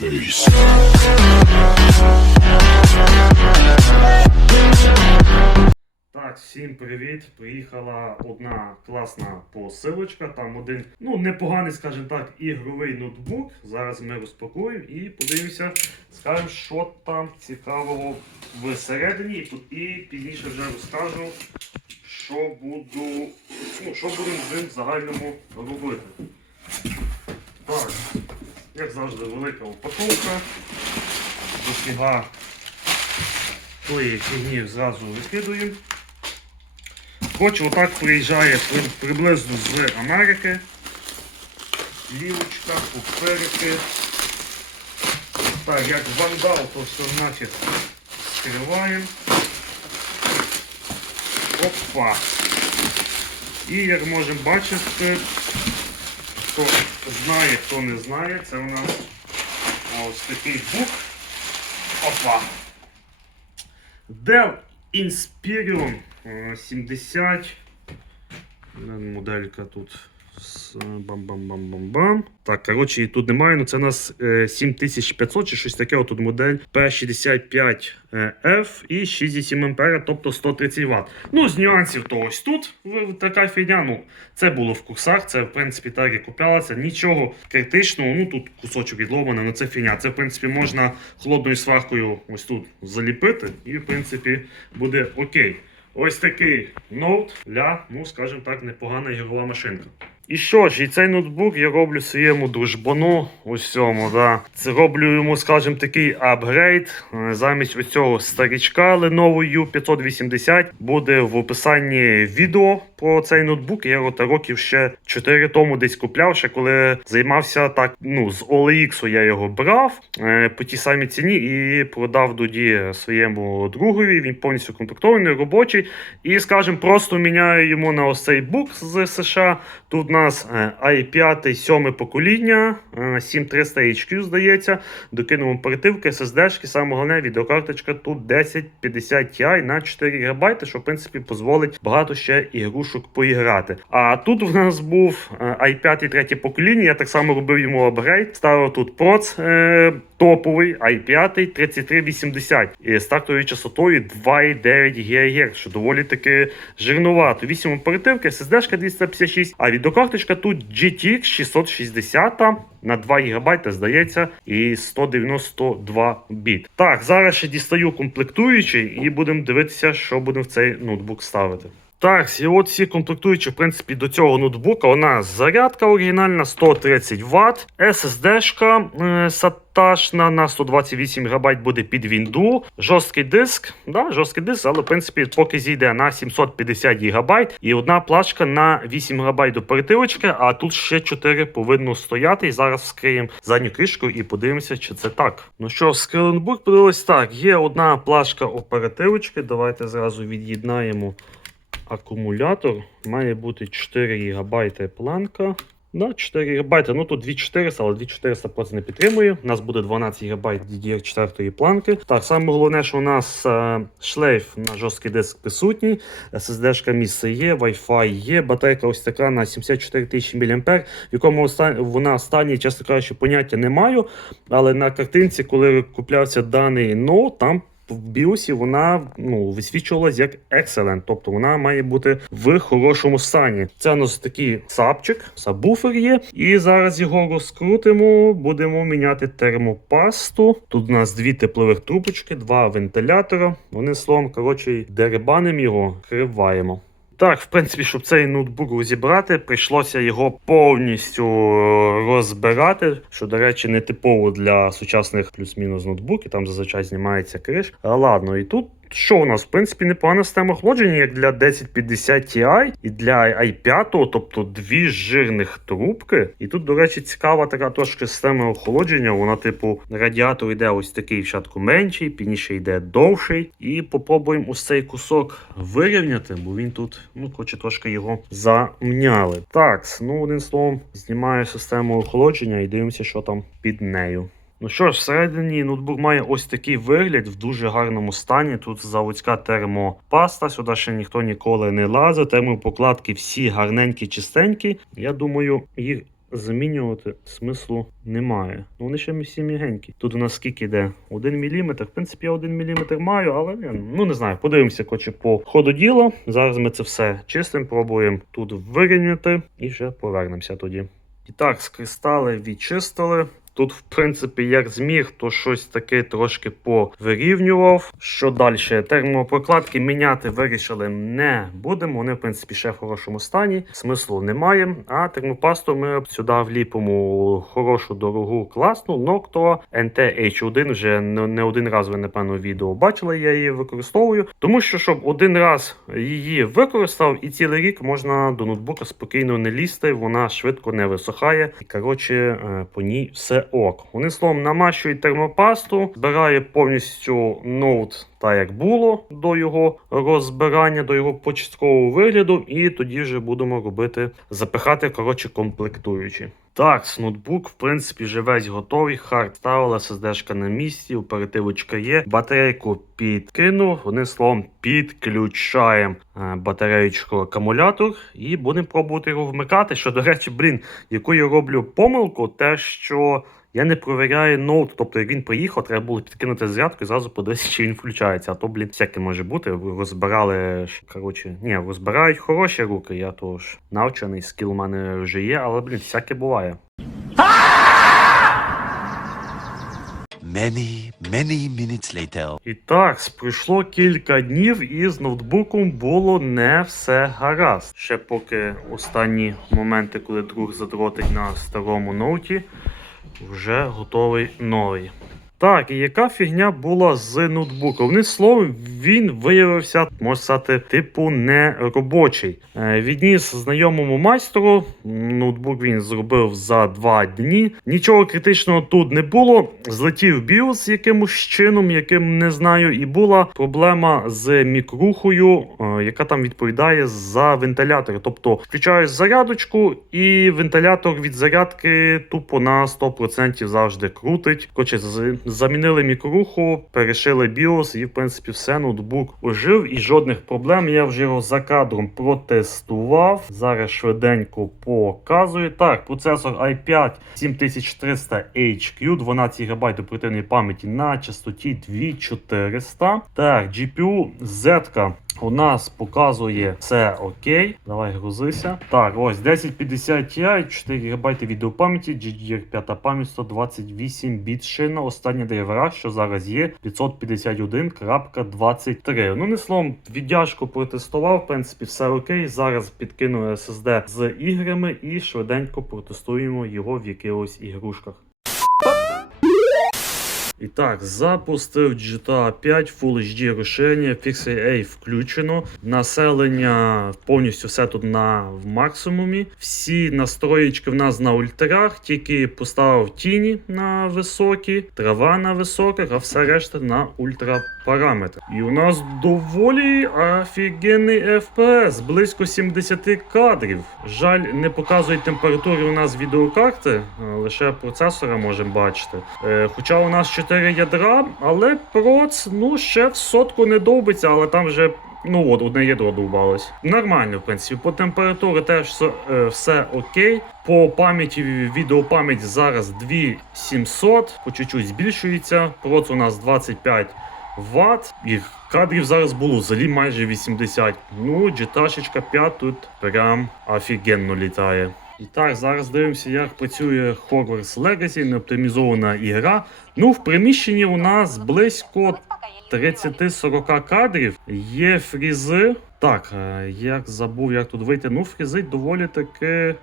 face. Так, всім привіт. Приїхала одна класна посилочка. Там один, ну, непоганий, скажімо так, ігровий ноутбук. Зараз ми розпакуємо і подивимося, скажемо, що там цікавого всередині. І тут- І пізніше вже розкажу, що буду, ну, що будемо з ним в загальному робити. Так, як завжди, велика упаковка. Дофіга тої фігні зразу викидуємо. Хоч отак приїжджає приблизно з Америки. Лівочка, попереки. Так, як вандал, то все нафіг скриваємо. Опа. І як можемо бачити, хто знає, хто не знає, це у нас ось такий бук. Опа. Dell Inspiron е, 70. Е, Моделька тут. Бам-бам-бам-бам-бам. Так, коротше, тут немає, але це у нас е, 7500 чи щось таке. Отут модель P65F і 6,7 ампера, тобто 130 Вт. Ну, з нюансів, то ось тут така фігня. Ну, це було в курсах, це в принципі так і куплялося. Нічого критичного. Ну тут кусочок відломаний, але це фігня. Це в принципі можна холодною сваркою ось тут заліпити, і в принципі буде окей. Ось такий ноут для, ну скажімо так, непогана ігрова машинка. І що ж, і цей ноутбук я роблю своєму дружбану, ось цьому, да. Це роблю йому, скажімо, такий апгрейд. Е, Замість ось цього старічка Lenovo U580 буде в описанні відео про цей ноутбук. Я його та років ще 4 тому десь купляв, ще коли займався так, ну, з OLX я його брав е, по тій самій ціні і продав тоді своєму другові. Він повністю комплектований, робочий. І, скажімо, просто міняю йому на ось цей бук з США. Тут у нас е, i5 7 покоління, е, 7300 HQ, здається. Докинув оперативки, SSD-шки, саме головне, відеокарточка тут 1050 Ti на 4 ГБ, що в принципі дозволить багато ще ігрушок поіграти. А тут в нас був е, i5 третє покоління, я так само робив йому апгрейд. Ставив тут проц е, топовий i5 3380 і стартовою частотою 2,9 ГГц, що доволі таки жирнувато. 8 оперативки, SSD 256, а відеокарточка тут GTX 660 на 2 ГБ, здається, і 192 біт. Так, зараз ще дістаю комплектуючий і будемо дивитися, що будемо в цей ноутбук ставити. Так, і от всі комплектуючі, в принципі, до цього ноутбука. У нас зарядка оригінальна 130 Вт, SSD-шка е, саташна на 128 ГБ буде під Вінду, жорсткий диск, да, жорсткий диск, але в принципі поки зійде на 750 ГБ і одна плашка на 8 ГБ оперативочки, а тут ще 4 повинно стояти. І зараз вскриємо задню кришку і подивимося, чи це так. Ну що, ноутбук, подивилось так. Є одна плашка оперативочки. Давайте зразу від'єднаємо акумулятор. Має бути 4 ГБ планка. Да, 4 ГБ. Ну тут 2400, але 2400 просто не підтримує. У нас буде 12 ГБ DDR4 планки. Так, саме головне, що у нас е, шлейф на жорсткий диск присутній, SSD-шка місце є, Wi-Fi є, батарейка ось така на 74 тисячі мА, в якому вона стані, чесно кажучи, поняття не маю. Але на картинці, коли куплявся даний ноут, там в біосі вона ну, висвічувалась як excellent, тобто вона має бути в хорошому стані. Це у нас такий сапчик, сабвуфер є. І зараз його розкрутимо, будемо міняти термопасту. Тут у нас дві теплових трубочки, два вентилятора. Вони словом, коротше, деребаним його, криваємо. Так, в принципі, щоб цей ноутбук розібрати, прийшлося його повністю е, розбирати, що, до речі, не типово для сучасних плюс-мінус ноутбуків, там зазвичай знімається криш. А ладно, і тут. Що у нас, в принципі, непогана система охолодження, як для 1050 Ti і для i5, тобто дві жирних трубки. І тут, до речі, цікава така трошки система охолодження. Вона, типу, радіатор йде ось такий спочатку менший, пізніше йде довший. І попробуємо ось цей кусок вирівняти, бо він тут, ну, хоче трошки його замняли. Так, ну одним словом, знімаю систему охолодження і дивимося, що там під нею. Ну що ж, всередині ноутбук має ось такий вигляд в дуже гарному стані. Тут заводська термопаста, сюди ще ніхто ніколи не лазив. Термопокладки всі гарненькі, чистенькі. Я думаю, їх замінювати смислу немає. Ну вони ще всі мігенькі. Тут у нас скільки йде? 1 мм. В принципі, я 1 мм маю, але ну не знаю. Подивимося, коротше, по ходу діла. Зараз ми це все чистимо, пробуємо тут вирівняти і вже повернемося тоді. І так, з кристали відчистили. Тут, в принципі, як зміг, то щось таке трошки повирівнював. Що далі? Термопрокладки міняти вирішили не будемо. Вони, в принципі, ще в хорошому стані. Смислу немає. А термопасту ми сюди вліпимо хорошу, дорогу, класну. Noctua NT-H1. Вже не, один раз ви, напевно, відео бачили, я її використовую. Тому що, щоб один раз її використав, і цілий рік можна до ноутбука спокійно не лізти, вона швидко не висохає. І коротше, е, по ній все ок. Вони словом намащує термопасту, збирає повністю ноут так, як було до його розбирання, до його початкового вигляду, і тоді вже будемо робити, запихати коротше комплектуючі. Так, ноутбук, в принципі, вже весь готовий. Хард ставила, SSD-шка на місці, оперативочка є. Батарейку підкинув. Вони словом підключаємо е, батареєчку акумулятор і будемо пробувати його вмикати. Що, до речі, блін, яку я роблю помилку, те, що я не провіряю ноут. Тобто, як він приїхав, треба було підкинути зарядку і зразу подивитися, чи він включається. А то, блін, всяке може бути. Розбирали коротше, ні, розбирають хороші руки. Я то ж навчений, скіл у мене вже є, але блін, всяке буває. Many, many minutes later. І так, пройшло кілька днів, і з ноутбуком було не все гаразд. Ще поки останні моменти, коли друг задротить на старому ноуті, вже готовий новий. Так, і яка фігня була з ноутбуком? Вони словом, він виявився, можна сказати, типу не робочий. Е, відніс знайомому майстру. Ноутбук він зробив за два дні. Нічого критичного тут не було. Злетів BIOS якимось чином, яким не знаю, і була проблема з мікрухою, е, яка там відповідає за вентилятор. Тобто включаєш зарядочку, і вентилятор від зарядки тупо на 100% завжди крутить. Коротше, з- замінили мікруху, перешили BIOS, і в принципі все ноутбук ожив і жодних проблем. Я вже його за кадром протестував. Зараз швиденько показую. Так, процесор i5 7300 HQ, 12 ГБ оперативної пам'яті на частоті 2400. Так, GPU Z у нас показує все окей. Давай грузися. Так, ось 1050 Ti, 4 ГБ відеопам'яті, GDDR5 пам'ять 128 біт шина. Остання драйвера, що зараз є 551.23. Ну, не словом, віддяжку протестував. В принципі, все окей. Зараз підкину SSD з іграми і швиденько протестуємо його в якихось ігрушках. Так, запустив GTA 5 Full HD рішення, FixA включено. Населення повністю все тут на в максимумі. Всі настроєчки в нас на ультрах, тільки поставив тіні на високі, трава на високих, а все решта на ультра параметрах. І у нас доволі офігенний FPS, близько 70 кадрів. Жаль, не показують температури у нас відеокарти, лише процесора можемо бачити. Е, Хоча у нас 4 ядра, але проц ну ще в сотку не довбиться, але там вже. Ну от, одне ядро довбалось. Нормально, в принципі. По температурі теж все, е, все окей. По пам'яті відеопам'ять зараз 2700, по чуть-чуть збільшується. Проц у нас 25 Вт. І кадрів зараз було взагалі майже 80. Ну, GTA 5 тут прям офігенно літає. І так, зараз дивимося, як працює Hogwarts Legacy, неоптимізована ігра. Ну, в приміщенні у нас близько 30-40 кадрів. Є фрізи. Так, е, як забув, як тут вийти. Ну, фрізи доволі таки. е,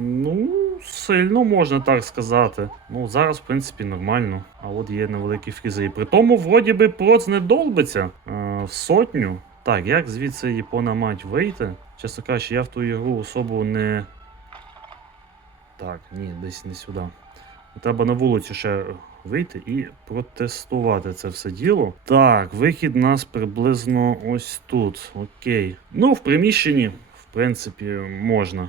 Ну, сильно можна так сказати. Ну, зараз, в принципі, нормально. А от є невеликі фрізи. І при тому, вроді би, проц не долбиться е, в сотню. Так, як звідси Япона мать вийти? Чесно кажучи, я в ту ігру особо не. Так, ні, десь не сюди. Треба на вулицю ще вийти і протестувати це все діло. Так, вихід нас приблизно ось тут. Окей. Ну, в приміщенні, в принципі, можна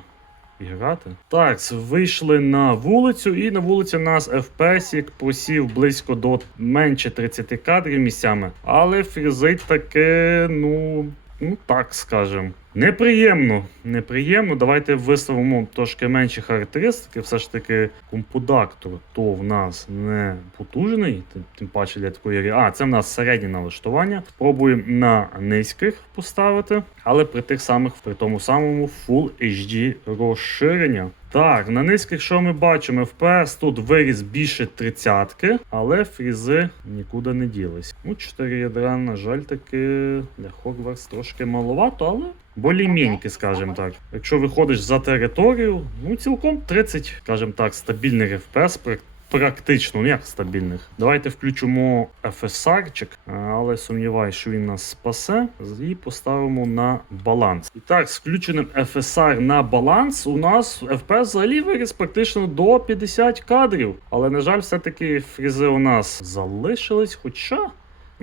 і грати. Так, вийшли на вулицю, і на вулиці нас FPS просів близько до менше 30 кадрів місцями. Але фрізить таки, ну, ну так скажем. Неприємно, неприємно. Давайте виставимо трошки менші характеристики. Все ж таки, компудактор то в нас не потужний, тим, тим паче для такої. А, це в нас середнє налаштування. Спробуємо на низьких поставити, але при тих самих, при тому самому Full HD розширення. Так, на низьких що ми бачимо? FPS тут виріс більше тридцятки, але фрізи нікуди не ділись. Ну, 4 ядра, на жаль, таки для Hogwarts трошки маловато, але болі-міньки, скажімо так. Якщо виходиш за територію, ну цілком 30, скажімо так, стабільних FPS Практично, ну як стабільних. Давайте включимо FSR-чик, але сумніваюся, що він нас спасе. І поставимо на баланс. І так, з включеним FSR на баланс у нас FPS взагалі виріс практично до 50 кадрів. Але, на жаль, все-таки фрізи у нас залишились, хоча.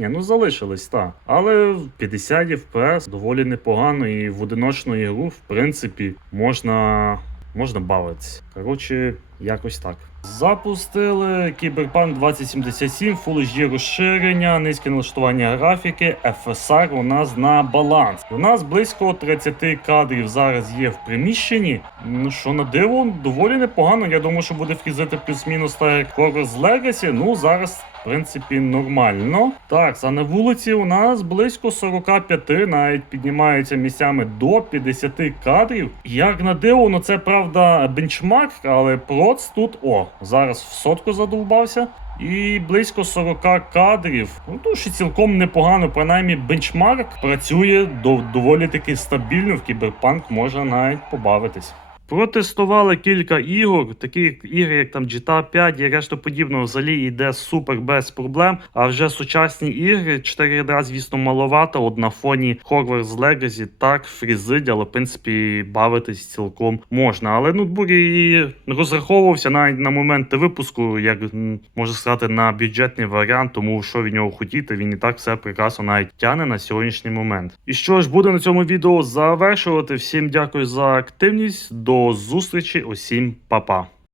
Ні, ну залишились, так. Але 50 FPS доволі непогано, і в одиночну ігру, в принципі, можна, можна бавитися. Коротше, якось так. Запустили Cyberpunk 2077, Full HD розширення, низьке налаштування графіки, FSR у нас на баланс. У нас близько 30 кадрів зараз є в приміщенні. Ну що на диво, доволі непогано. Я думаю, що буде фрізити плюс-мінус так як Horus Legacy. Ну зараз. В принципі, нормально. Так, а на вулиці у нас близько 45, навіть піднімаються місцями до 50 кадрів. Як на диво, ну це правда бенчмарк, але проц тут о, зараз в сотку задовбався. І близько 40 кадрів. Ну то цілком непогано, принаймні бенчмарк працює дов- доволі таки стабільно. В кіберпанк можна навіть побавитись. Протестували кілька ігор, такі ігри, як там GTA 5 і решта подібного, взагалі йде супер без проблем. А вже сучасні ігри 4 ядра, звісно, маловато. От на фоні Hogwarts Legacy так фрізить, але в принципі бавитись цілком можна. Але ноутбук і розраховувався навіть на момент випуску, як можна сказати, на бюджетний варіант, тому що від нього хотіти, він і так все прекрасно навіть тяне на сьогоднішній момент. І що ж, буде на цьому відео завершувати. Всім дякую за активність. Зустрічі, усім па-па.